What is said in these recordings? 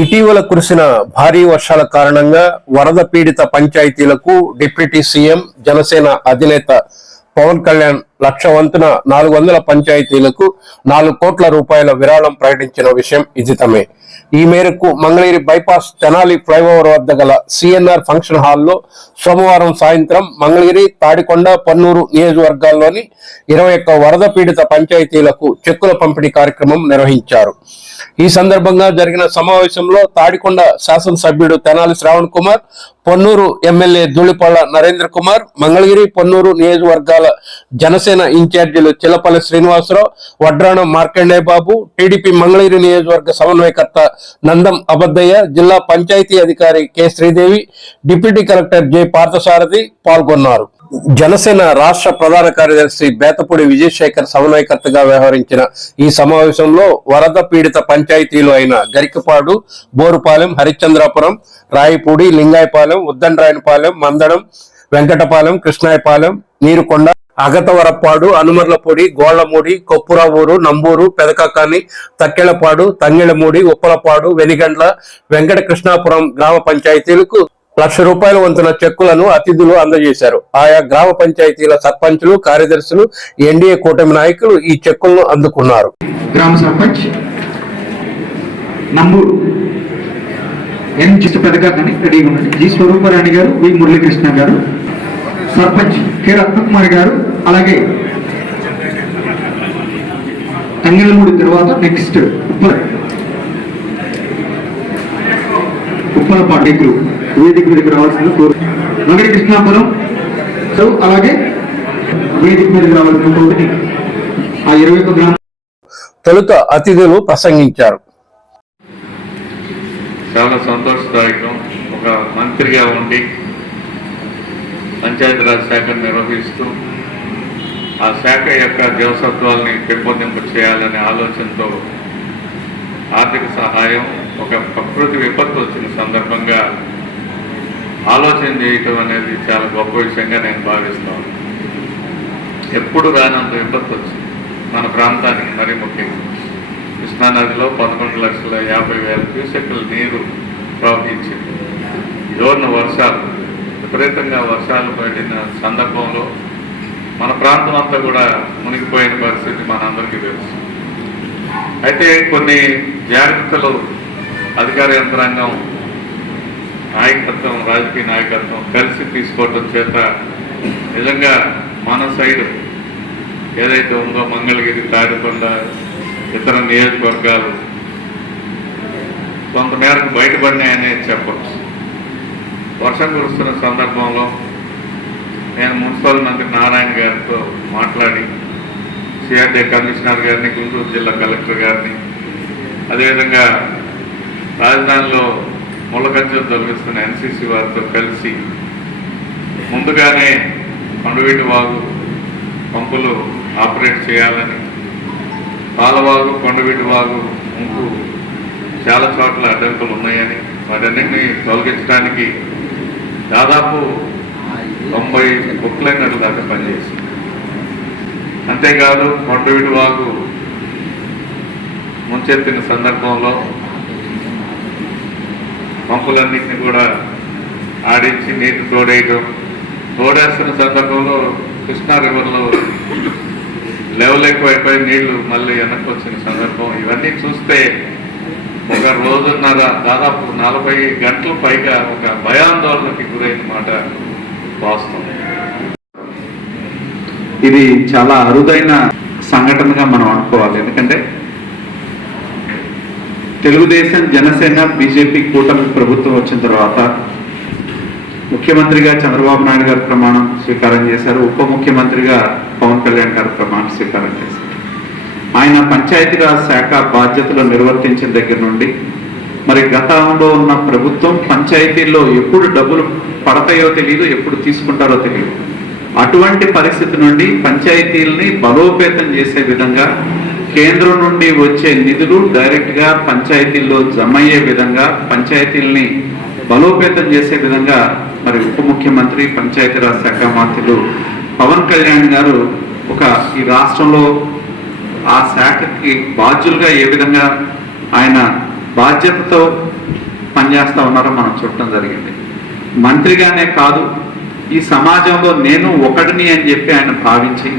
ఇటీవల కురిసిన భారీ వర్షాల కారణంగా వరద పీడిత పంచాయతీలకు డిప్యూటీ సీఎం జనసేన అధినేత పవన్ కళ్యాణ్ లక్ష వంతున 400 పంచాయతీలకు 4 కోట్ల రూపాయల విరాళం ప్రకటించిన విషయం విదితమే. ఈ మేరకు మంగళగిరి బైపాస్ తెనాలి ఫ్లైఓవర్ వద్ద గల సిఎన్ఆర్ ఫంక్షన్ హాల్లో సోమవారం సాయంత్రం మంగళగిరి, తాడికొండ, పొన్నూరు నియోజకవర్గాల్లోని 21 వరద పీడిత పంచాయతీలకు చెక్కుల పంపిణీ కార్యక్రమం నిర్వహించారు. ఈ సందర్భంగా జరిగిన సమావేశంలో తాడికొండ శాసనసభ్యుడు తెనాలి శ్రావణ్ కుమార్, పొన్నూరు ఎమ్మెల్యే ధూళిపాళ్ల నరేంద్ర కుమార్, మంగళగిరి, పొన్నూరు నియోజకవర్గాల జనసేన ఇన్ఛార్జీలు చిల్లపల్లి శ్రీనివాసరావు, వడ్రాణం మార్కండేయ బాబు, టీడీపీ మంగళగిరి నియోజకవర్గ సమన్వయకర్త నందం అబద్దయ్య, జిల్లా పంచాయతీ అధికారి K Sridevi, deputy collector J Parthasarathi పాల్గొన్నారు. జనసేన రాష్ట్ర ప్రధాన కార్యదర్శి బేతపూడి విజయశేఖర్ సమన్వయకర్తగా వ్యవహరించిన ఈ సమావేశంలో వరద పీడిత పంచాయతీలు అయిన గరికపాడు, బోరుపాలెం, హరిశ్చంద్రాపురం, రాయిపూడి, లింగాయపాలెం, ఉద్దండ్రాయనపాలెం, మందడం, వెంకటపాలెం, కృష్ణాయపాలెం, నీరుకొండ, అగతవరప్పాడు, అనుమర్లపూడి, గోళ్లమూడి, కొప్పురావూరు, నంబూరు, పెదకాకాని, తక్కెళ్లపాడు, తంగెళమూడి, ఉప్పలపాడు, వెనిగండ్ల, వెంకట కృష్ణాపురం గ్రామ పంచాయతీలకు ₹1,00,000 వంతున చెక్కులను అతిథులు అందజేశారు. ఆయా గ్రామ పంచాయతీల సర్పంచులు, కార్యదర్శులు, ఎన్డీఏ కూటమి నాయకులు ఈ చెక్కులను అందుకున్నారు. గ్రామ సర్పంచ్ నంబూరు ఎన్ చిట్ట పెదకాకాని రెడీగా ఉన్నది, జి స్వరూపరాణి గారు, వి మురళీకృష్ణ గారు, సర్పంచ్ కె రత్నకుమారి గారు, అలాగే తంగెలమూడి తర్వాత నెక్స్ట్ ఉప్పలపాడు వేదిక మీదకి రావాల్సిన కోరు, వెంకట కృష్ణాపురం అలాగే వేదిక మీదకి రావాల్సిన కోరిని ఆ 21 గ్రామం తొలుత అతిథులు ప్రసంగించారు. చాలా సంతోషదాయకం. ఒక మంత్రిగా ఉండి పంచాయతీరాజ్ శాఖను నిర్వహిస్తూ ఆ శాఖ యొక్క జీవసత్వాల్ని పెంపొందింప చేయాలనే ఆలోచనతో ఆర్థిక సహాయం, ఒక ప్రకృతి విపత్తు వచ్చిన సందర్భంగా ఆలోచన చేయటం అనేది చాలా గొప్ప విషయంగా నేను భావిస్తాను. ఎప్పుడు రానంత విపత్తు వచ్చింది మన ప్రాంతానికి. మరీ ముఖ్యంగా కృష్ణానదిలో 11,50,000 క్యూసెక్కుల నీరు ప్రవహించింది. జోరున వర్షాలు, విపరీతంగా వర్షాలు పడిన సందర్భంలో మన ప్రాంతం అంతా కూడా మునిగిపోయిన పరిస్థితి మనందరికీ తెలుసు. అయితే కొన్ని జాగ్రత్తలు అధికార యంత్రాంగం, నాయకత్వం, రాజకీయ నాయకత్వం కలిసి తీసుకోవడం చేత నిజంగా మన సైడ్ ఏదైతే ఉందో మంగళగిరి, తాడికొండ, ఇతర నియోజకవర్గాలు కొంతమేరకు బయటపడినాయనే చెప్పచ్చు. వర్షం కురుస్తున్న సందర్భంలో నేను మున్సిపల్ మంత్రి నారాయణ గారితో మాట్లాడి సిఆర్డీ కమిషనర్ గారిని, గుంటూరు జిల్లా కలెక్టర్ గారిని, అదేవిధంగా రాజధానిలో ముళ్ళకంచెలు తొలగిస్తున్న ఎన్సీసీ వారితో కలిసి ముందుగానే కొండవీటి వాగు పంపులు ఆపరేట్ చేయాలని, పాలవాగు, కొండవీటి వాగు ముంపు చాలా చోట్ల అడ్డంకులు ఉన్నాయని, వాటన్నింటినీ తొలగించడానికి దాదాపు 90 బుక్లైనర్ల దాకా పనిచేసింది. అంతేకాదు కొండవీటి వాగు ముంచెత్తిన సందర్భంలో పంపులన్నింటినీ కూడా ఆడించి నీటి తోడేస్తున్న సందర్భంలో కృష్ణా రివర్లో లెవెల్ ఎక్కువైపోయి నీళ్లు మళ్ళీ వెనక్కి వచ్చిన సందర్భం. ఇవన్నీ చూస్తే ఒక రోజున్నర, దాదాపు 40 గంటల పైగా ఒక భయాందోళనకి గురైన మాట వాస్తవం. ఇది చాలా అరుదైన సంఘటనగా మనం అనుకోవాలి. ఎందుకంటే తెలుగుదేశం, జనసేన, బీజేపీ కూటమి ప్రభుత్వం వచ్చిన తర్వాత ముఖ్యమంత్రిగా చంద్రబాబు నాయుడు గారు ప్రమాణం స్వీకారం చేశారు. ఉప ముఖ్యమంత్రిగా పవన్ కళ్యాణ్ గారు ప్రమాణ స్వీకారం చేశారు. ఆయన పంచాయతీరాజ్ శాఖ బాధ్యతలు నిర్వర్తించిన దగ్గర నుండి మరి గతంలో ఉన్న ప్రభుత్వం పంచాయతీల్లో ఎప్పుడు డబ్బులు పడతాయో తెలియదు, ఎప్పుడు తీసుకుంటారో తెలియదు. అటువంటి పరిస్థితి నుండి పంచాయతీల్ని బలోపేతం చేసే విధంగా కేంద్రం నుండి వచ్చే నిధులు డైరెక్ట్గా పంచాయతీల్లో జమ అయ్యే విధంగా, పంచాయతీల్ని బలోపేతం చేసే విధంగా మరి ఉప ముఖ్యమంత్రి, పంచాయతీరాజ్ శాఖ మంత్రులు పవన్ కళ్యాణ్ గారు ఈ రాష్ట్రంలో ఆ శాఖకి బాధ్యులుగా ఏ విధంగా ఆయన బాధ్యతతో పనిచేస్తూ ఉన్నారో మనం చూడటం జరిగింది. మంత్రిగానే కాదు, ఈ సమాజంలో నేను ఒకటిని అని చెప్పి ఆయన భావించి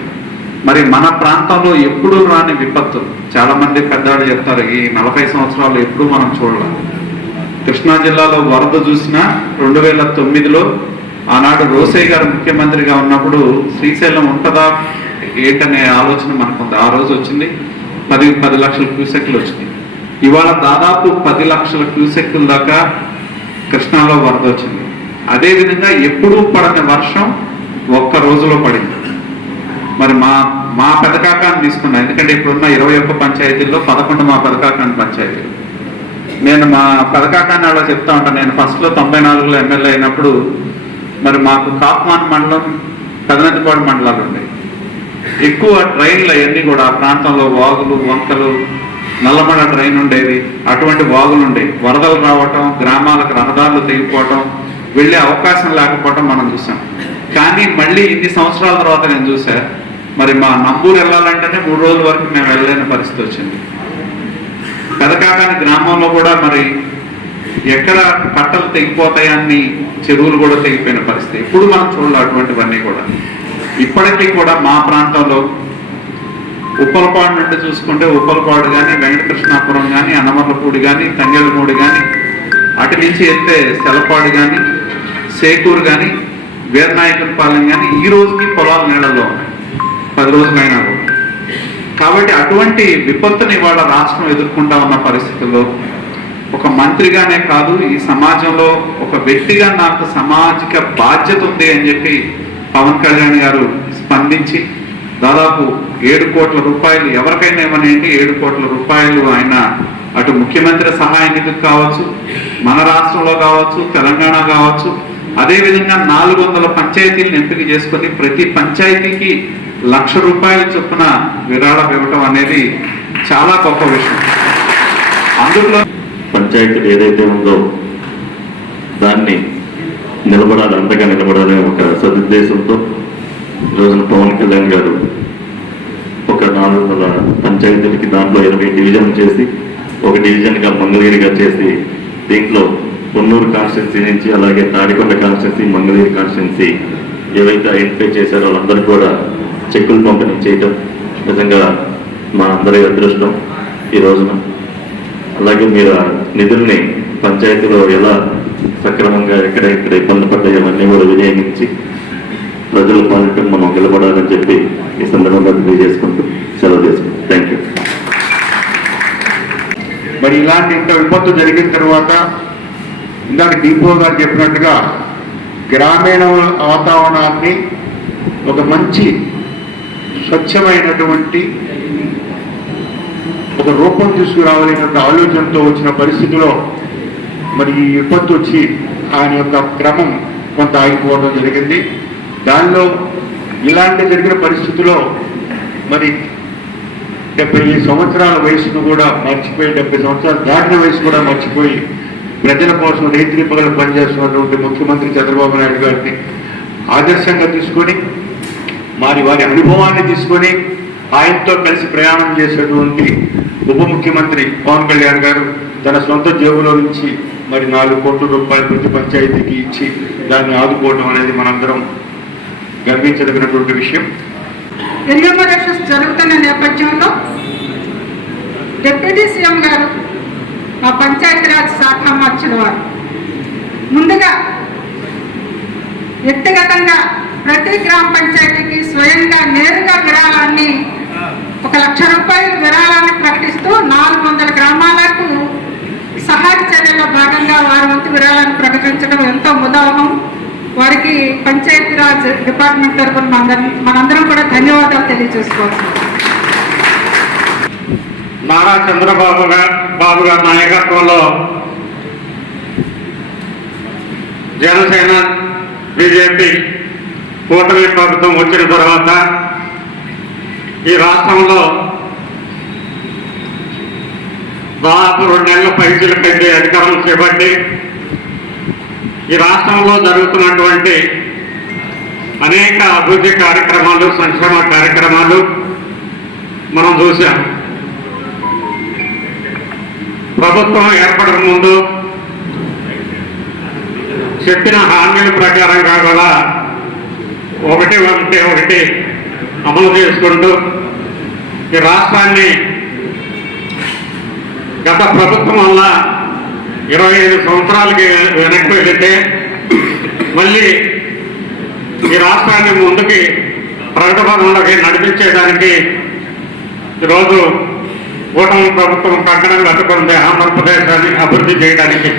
మరి మన ప్రాంతంలో ఎప్పుడూ రాని విపత్తులు, చాలా మంది పెద్దవాళ్ళు చెప్తారు ఈ 40 సంవత్సరాలు ఎప్పుడూ మనం చూడలేదు. కృష్ణా జిల్లాలో వరద చూసినా 2009లో ఆనాడు రోసయ్య గారు ముఖ్యమంత్రిగా ఉన్నప్పుడు శ్రీశైలం ఉంటుందా ఏంటనే ఆలోచన మనకుంది. ఆ రోజు వచ్చింది 10 లక్షల క్యూసెక్లు వచ్చింది. ఇవాళ దాదాపు 10 లక్షల క్యూసెక్ల దాకా కృష్ణాలో వరద వచ్చింది. అదేవిధంగా ఎప్పుడూ పడని వర్షం ఒక్క రోజులో పడింది. మరి మా పెదకాకాన్ని తీసుకున్నా, ఎందుకంటే ఇప్పుడున్న 21 పంచాయతీల్లో 11 మా పెదకాకాని పంచాయతీలు. నేను మా పెదకాకాన్ని అలా చెప్తా ఉంటాను. నేను ఫస్ట్లో 94లో ఎమ్మెల్యే అయినప్పుడు మరి మాకు కాప్మాన్ మండలం, పెదనందిపాడు మండలాలు ఉన్నాయి. ఎక్కువ ట్రైన్లు అవన్నీ కూడా ఆ ప్రాంతంలో వాగులు, వంకలు, నల్లమడ ట్రైన్ ఉండేది. అటువంటి వాగులు ఉండేవి. వరదలు రావటం, గ్రామాలకు రహదారులు తెగిపోవటం, వెళ్ళే అవకాశం లేకపోవటం మనం చూసాం. కానీ మళ్ళీ ఇన్ని సంవత్సరాల తర్వాత నేను చూసా, మరి మా నంబూరు వెళ్ళాలంటేనే 3 రోజుల వరకు మేము వెళ్ళలేని పరిస్థితి వచ్చింది. పెదకాకాని గ్రామంలో కూడా మరి ఎక్కడ కట్టలు తెగిపోతాయని చెరువులు కూడా తెగిపోయిన పరిస్థితి ఇప్పుడు మనం చూడాలి. అటువంటివన్నీ కూడా ఇప్పటికీ కూడా మా ప్రాంతంలో ఉప్పలపాడు నుండి చూసుకుంటే ఉప్పలపాడు కానీ, వెంకటకృష్ణాపురం కానీ, అనమర్లపూడి కానీ, తంగెళ్ళమూడి కానీ, అటు నుంచి వెళ్తే సెలపాడు కానీ, సేకూరు కానీ, వీరనాయకులపాలెం కానీ ఈ రోజుకి పొలాలు నీళ్ళలో ఉన్నాయి 10 రోజులైనా కూడా. కాబట్టి అటువంటి విపత్తుని వాళ్ళ రాష్ట్రం ఎదుర్కొంటా ఉన్న పరిస్థితుల్లో ఒక మంత్రిగానే కాదు, ఈ సమాజంలో ఒక వ్యక్తిగా నాకు సామాజిక బాధ్యత ఉంది అని చెప్పి పవన్ కళ్యాణ్ గారు స్పందించి దాదాపు 7 కోట్ల రూపాయలు, ఎవరికైనా ఏమనేది 7 కోట్ల రూపాయలు ఆయన అటు ముఖ్యమంత్రి సహాయ నిధికి కావచ్చు, మన రాష్ట్రంలో కావచ్చు, తెలంగాణ కావచ్చు, అదేవిధంగా 400 పంచాయతీలను ఎంపిక చేసుకొని ప్రతి పంచాయతీకి 1,00,000 రూపాయల చొప్పున విరాళం ఇవ్వటం అనేది చాలా గొప్ప విషయం. అందులో పంచాయతీలు ఏదైతే ఉందో దాన్ని నిలబడాలి, అంతగా నిలబడాలనే ఒక సదుద్దేశంతో రోజున పవన్ కళ్యాణ్ గారు ఒక 400 పంచాయతీలకి దాంట్లో 20 డివిజన్ చేసి ఒక డివిజన్గా మంగళగిరిగా చేసి దీంట్లో పొన్నూరు కాన్స్టిట్యున్సీ నుంచి అలాగే తాడికొండ కాన్స్టిట్యున్సీ, మంగళగిరి కాన్స్టిట్యున్సీ ఏవైతే ఐడెంటిఫై చేశారో వాళ్ళందరూ కూడా చెక్కులు పంపిణీ చేయటం నిజంగా మా అందరి అదృష్టం ఈ రోజున. అలాగే మీరు నిధుల్ని పంచాయతీలో ఎలా సక్రమంగా ఎక్కడెక్కడ ఇబ్బంది పడ్డాయి అవన్నీ కూడా వినియోగించి ప్రజల పాలిట మనం నిలబడాలని చెప్పి ఈ సందర్భంగా తెలియజేసుకుంటూ సెలవు చేసుకుంటాం. Thank you. మరి ఇలాంటి ఇంత విపత్తు జరిగిన తర్వాత ఇందాక దీపో గారు చెప్పినట్టుగా గ్రామీణ వాతావరణాన్ని ఒక మంచి స్వచ్ఛమైనటువంటి ఒక రూపం తీసుకురావాలనే ఆలోచనతో వచ్చిన పరిస్థితిలో మరి ఈ విపత్తు వచ్చి ఆయన యొక్క క్రమం కొంత ఆగిపోవడం జరిగింది. దానిలో ఇలాంటి జరిగిన పరిస్థితిలో మరి 70 సంవత్సరాల వయసును కూడా మర్చిపోయి, 70 సంవత్సరాలు దాటిన వయసు కూడా మర్చిపోయి ప్రజల కోసం రైతులు పనిచేస్తున్నటువంటి ముఖ్యమంత్రి చంద్రబాబు నాయుడు గారిని ఆదర్శంగా తీసుకొని వారి అనుభవాన్ని తీసుకొని ఆయనతో కలిసి ప్రయాణం చేసేటువంటి ఉప ముఖ్యమంత్రి పవన్ కళ్యాణ్ గారు తన సొంత జేబులో నుంచి మరి 4 కోట్ల రూపాయలు ప్రతి పంచాయతీకి ఇచ్చి దాన్ని ఆదుకోవడం అనేది మనందరం గర్వించదగినటువంటి విషయం. ఎన్యూమరేషన్స్ జరుగుతున్న నేపథ్యంలో డిప్యూటీ సీఎం గారు మా పంచాయతీరాజ్ శాఖ మార్చిన వారు ముందుగా వ్యక్తిగతంగా ప్రతి గ్రామ పంచాయతీకి స్వయంగా నేరుగా విరాళాన్ని 1,00,000 రూపాయలు విరాళాన్ని ప్రకటిస్తూ 400 గ్రామాలకు సహాయ చర్యల్లో భాగంగా వారి వంతు విరాళాన్ని ప్రకటించడం ఎంతో ముదావహం. వారికి పంచాయతీరాజ్ డిపార్ట్మెంట్ తరఫున మనందరం కూడా ధన్యవాదాలు తెలియజేసుకోవచ్చు. నారా చంద్రబాబు గారి నాయకత్వంలో జనసేన బీజేపీ కూటమి ప్రభుత్వం వచ్చిన తర్వాత ఈ రాష్ట్రంలో దాదాపు 2 నెలల పైకి అధికారం చేపట్టి ఈ రాష్ట్రంలో జరుగుతున్నటువంటి అనేక అభివృద్ధి కార్యక్రమాలు, సంక్షేమ కార్యక్రమాలు మనం చూసాం. ప్రభుత్వం ఏర్పడక ముందు చెప్పిన హామీల ప్రకారంగా కూడా ఒకటి అమలు చేసుకుంటూ ఈ రాష్ట్రాన్ని గత ప్రభుత్వం వల్ల 25 సంవత్సరాలకి వెనక్కి వెళితే మళ్ళీ ఈ రాష్ట్రాన్ని ముందుకి ప్రగతిపథంలోకి నడిపించేదానికి ఈరోజు కూటమి ప్రభుత్వం కంకణం కట్టుకుంది ఆంధ్రప్రదేశాన్ని అభివృద్ధి చేయడానికి.